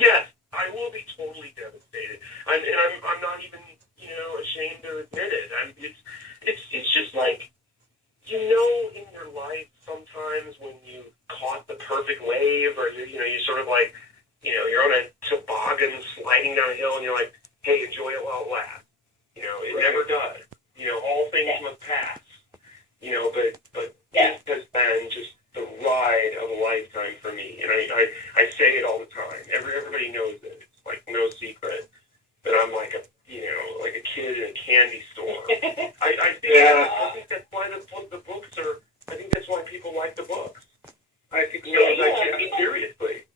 Yes, I will be totally devastated. I'm not even, ashamed to admit it. It's just like, in your life sometimes when you caught the perfect wave, or you sort of like, you're on a toboggan sliding down a hill, and you're like, hey, enjoy it while it lasts. It never does. All things must pass. But this has been just the ride of a lifetime for me, and I say it all the time. Everybody knows it. It's like no secret that I'm like a kid in a candy store. I think that's why the books are. I think that's why people like the books. I think seriously.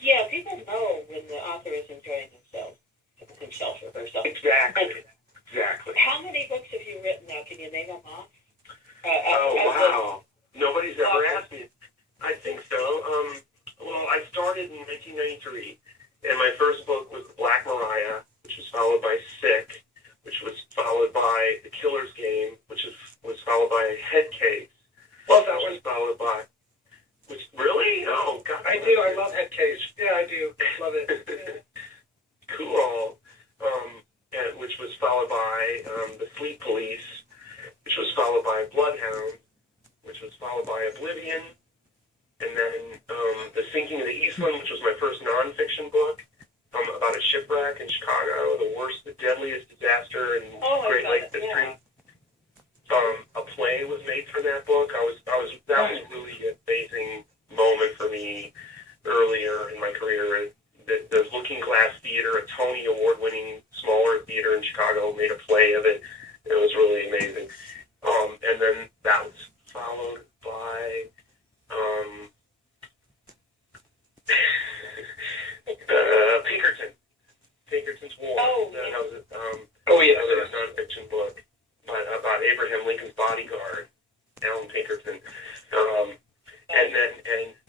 Yeah, people know when the author is enjoying himself or herself. Exactly. How many books have you written now? Can you name them off? Wow. Nobody's ever asked me. I think so. Well, I started in 1993, and my first book was The Black Mariah, which was followed by Sick, which was followed by The Killer's Game, which was followed by Head Case. Well, that was followed by... Really? Oh, God. I do. I love Head Case. Yeah, I do. Love it. Cool. And which was followed by The Fleet Police, which was followed by Bloodhound, which was followed by Oblivion, and then The Sinking of the Eastland, which was my first nonfiction book about a shipwreck in Chicago, the deadliest disaster in Great Lakes history. A play was made for that book. That was really an amazing moment for me earlier in my career. The Looking Glass Theater, a Tony Award-winning smaller theater in Chicago, made a play of it. It was really amazing. And then that was followed by Pinkerton's War. That was a nonfiction book about Abraham Lincoln's bodyguard, Alan Pinkerton.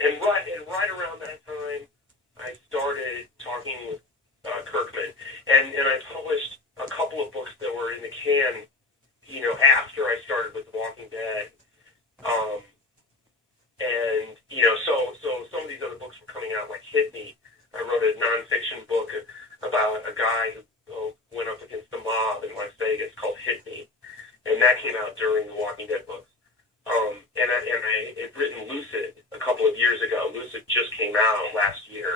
And right around that time, I started talking with Kirkman, and I published a couple of books that were in the can, after I started with The Walking Dead. And so some of these other books were coming out, like Hit Me. I wrote a nonfiction book about a guy who went up against the mob in Las Vegas called Hit Me, and that came out during The Walking Dead books. And I had written Lucid a couple of years ago. Lucid just came out last year.